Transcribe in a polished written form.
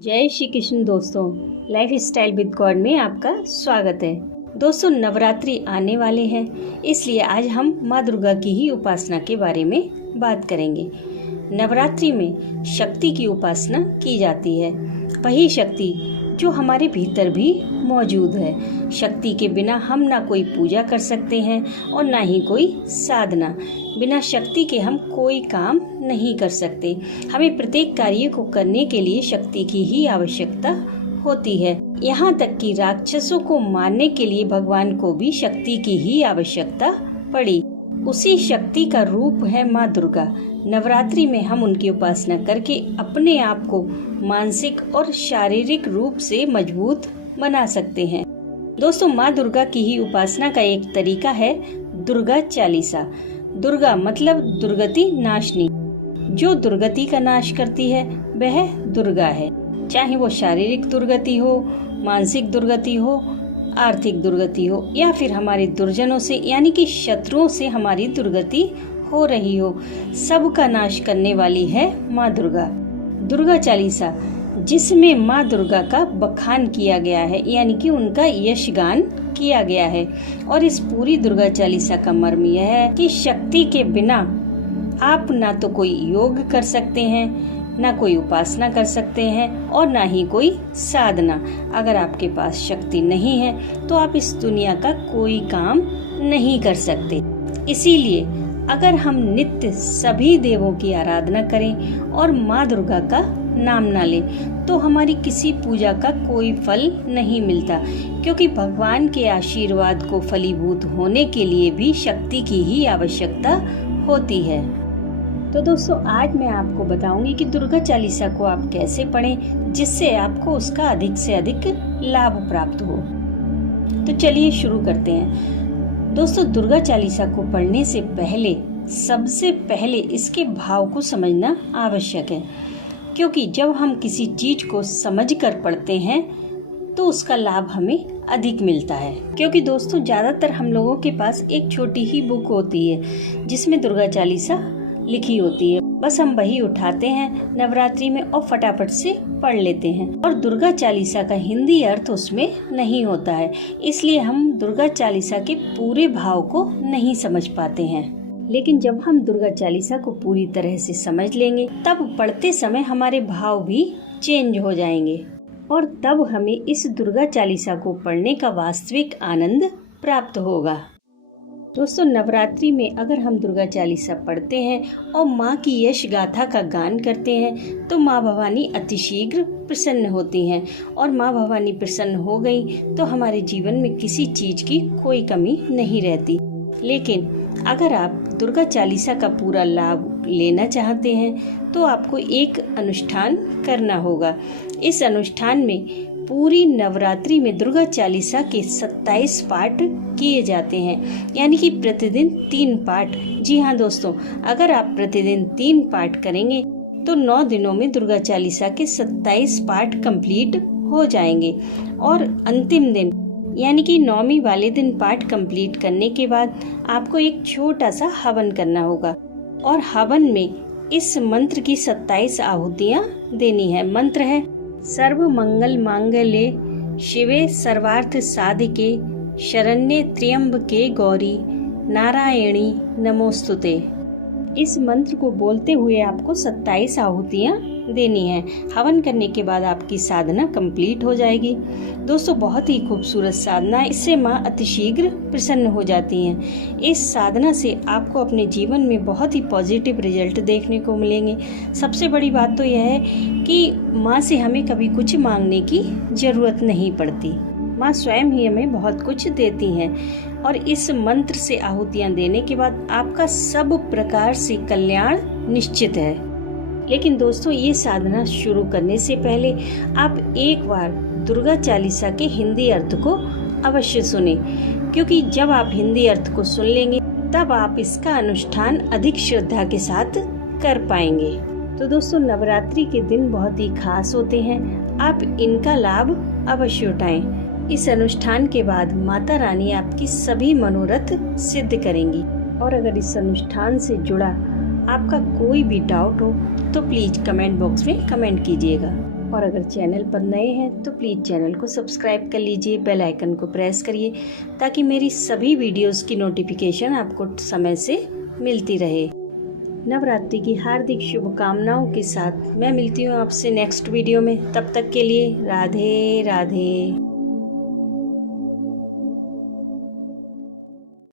जय श्री कृष्ण दोस्तों, life style with God में आपका स्वागत है। दोस्तों, नवरात्रि आने वाले हैं, इसलिए आज हम माँ दुर्गा की ही उपासना के बारे में बात करेंगे। नवरात्रि में शक्ति की उपासना की जाती है, वही शक्ति जो हमारे भीतर भी मौजूद है। शक्ति के बिना हम ना कोई पूजा कर सकते हैं और ना ही कोई साधना। बिना शक्ति के हम कोई काम नहीं कर सकते। हमें प्रत्येक कार्य को करने के लिए शक्ति की ही आवश्यकता होती है। यहाँ तक कि राक्षसों को मारने के लिए भगवान को भी शक्ति की ही आवश्यकता पड़ी। उसी शक्ति का रूप है माँ दुर्गा। नवरात्रि में हम उनकी उपासना करके अपने आप को मानसिक और शारीरिक रूप से मजबूत बना सकते हैं। दोस्तों, माँ दुर्गा की ही उपासना का एक तरीका है दुर्गा चालीसा। दुर्गा मतलब दुर्गति नाशनी। जो दुर्गति का नाश करती है वह दुर्गा है। चाहे वो शारीरिक दुर्गति हो, मानसिक दुर्गति हो, आर्थिक दुर्गति हो या फिर हमारे दुर्जनों से यानी कि शत्रुओं से हमारी दुर्गति हो रही हो, सबका नाश करने वाली है माँ दुर्गा। दुर्गा चालीसा जिसमें माँ दुर्गा का बखान किया गया है यानी कि उनका यशगान किया गया है। और इस पूरी दुर्गा चालीसा का मर्म यह है कि शक्ति के बिना आप ना तो कोई योग कर सकते हैं, ना कोई उपासना कर सकते हैं और ना ही कोई साधना। अगर आपके पास शक्ति नहीं है तो आप इस दुनिया का कोई काम नहीं कर सकते। इसीलिए अगर हम नित्य सभी देवों की आराधना करें और माँ दुर्गा का नाम ना लें तो हमारी किसी पूजा का कोई फल नहीं मिलता, क्योंकि भगवान के आशीर्वाद को फलीभूत होने के लिए भी शक्ति की ही आवश्यकता होती है। तो दोस्तों, आज मैं आपको बताऊंगी कि दुर्गा चालीसा को आप कैसे पढ़ें जिससे आपको उसका अधिक से अधिक लाभ प्राप्त हो। तो चलिए शुरू करते हैं। दोस्तों, दुर्गा चालीसा को पढ़ने से पहले सबसे पहले इसके भाव को समझना आवश्यक है, क्योंकि जब हम किसी चीज को समझकर पढ़ते हैं तो उसका लाभ हमें अधिक मिलता है। क्योंकि दोस्तों, ज्यादातर हम लोगों के पास एक छोटी ही बुक होती है जिसमें दुर्गा चालीसा लिखी होती है। बस हम वही उठाते हैं नवरात्रि में और फटाफट से पढ़ लेते हैं, और दुर्गा चालीसा का हिंदी अर्थ उसमें नहीं होता है। इसलिए हम दुर्गा चालीसा के पूरे भाव को नहीं समझ पाते हैं। लेकिन जब हम दुर्गा चालीसा को पूरी तरह से समझ लेंगे तब पढ़ते समय हमारे भाव भी चेंज हो जाएंगे और तब हमें इस दुर्गा चालीसा को पढ़ने का वास्तविक आनंद प्राप्त होगा। दोस्तों, नवरात्रि में अगर हम दुर्गा चालीसा पढ़ते हैं और माँ की यश गाथा का गान करते हैं तो माँ भवानी अतिशीघ्र प्रसन्न होती हैं, और माँ भवानी प्रसन्न हो गई तो हमारे जीवन में किसी चीज की कोई कमी नहीं रहती। लेकिन अगर आप दुर्गा चालीसा का पूरा लाभ लेना चाहते हैं तो आपको एक अनुष्ठान करना होगा। इस अनुष्ठान में पूरी नवरात्रि में दुर्गा चालीसा के 27 पाठ किए जाते हैं, यानी कि प्रतिदिन 3 पाठ। जी हाँ दोस्तों, अगर आप प्रतिदिन 3 पाठ करेंगे तो 9 दिनों में दुर्गा चालीसा के 27 पाठ कंप्लीट हो जाएंगे। और अंतिम दिन यानी कि 9वीं वाले दिन पाठ कंप्लीट करने के बाद आपको एक छोटा सा हवन करना होगा, और हवन में इस मंत्र की 27 आहुतियाँ देनी है। मंत्र है सर्व मंगल मांगल्ये शिवे सर्वार्थ साधिके शरण्ये त्र्यंबके गौरी नारायणी नमोस्तुते। इस मंत्र को बोलते हुए आपको 27 आहुतियाँ देनी है। हवन करने के बाद आपकी साधना कंप्लीट हो जाएगी। दोस्तों, बहुत ही खूबसूरत साधना है, इससे माँ अतिशीघ्र प्रसन्न हो जाती हैं। इस साधना से आपको अपने जीवन में बहुत ही पॉजिटिव रिजल्ट देखने को मिलेंगे। सबसे बड़ी बात तो यह है कि माँ से हमें कभी कुछ मांगने की जरूरत नहीं पड़ती। माँ स्वयं ही हमें बहुत कुछ देती हैं, और इस मंत्र से आहुतियाँ देने के बाद आपका सब प्रकार से कल्याण निश्चित है। लेकिन दोस्तों, ये साधना शुरू करने से पहले आप एक बार दुर्गा चालीसा के हिंदी अर्थ को अवश्य सुने, क्योंकि जब आप हिंदी अर्थ को सुन लेंगे तब आप इसका अनुष्ठान अधिक श्रद्धा के साथ कर पाएंगे। तो दोस्तों, नवरात्रि के दिन बहुत ही खास होते हैं, आप इनका लाभ अवश्य उठाएं। इस अनुष्ठान के बाद माता रानी आपकी सभी मनोरथ सिद्ध करेंगी। और अगर इस अनुष्ठान से जुड़ा आपका कोई भी डाउट हो तो प्लीज कमेंट बॉक्स में कमेंट कीजिएगा। और अगर चैनल पर नए हैं तो प्लीज़ चैनल को सब्सक्राइब कर लीजिए, बेल आइकन को प्रेस करिए ताकि मेरी सभी वीडियोस की नोटिफिकेशन आपको समय से मिलती रहे। नवरात्रि की हार्दिक शुभकामनाओं के साथ मैं मिलती हूँ आपसे नेक्स्ट वीडियो में। तब तक के लिए राधे राधे।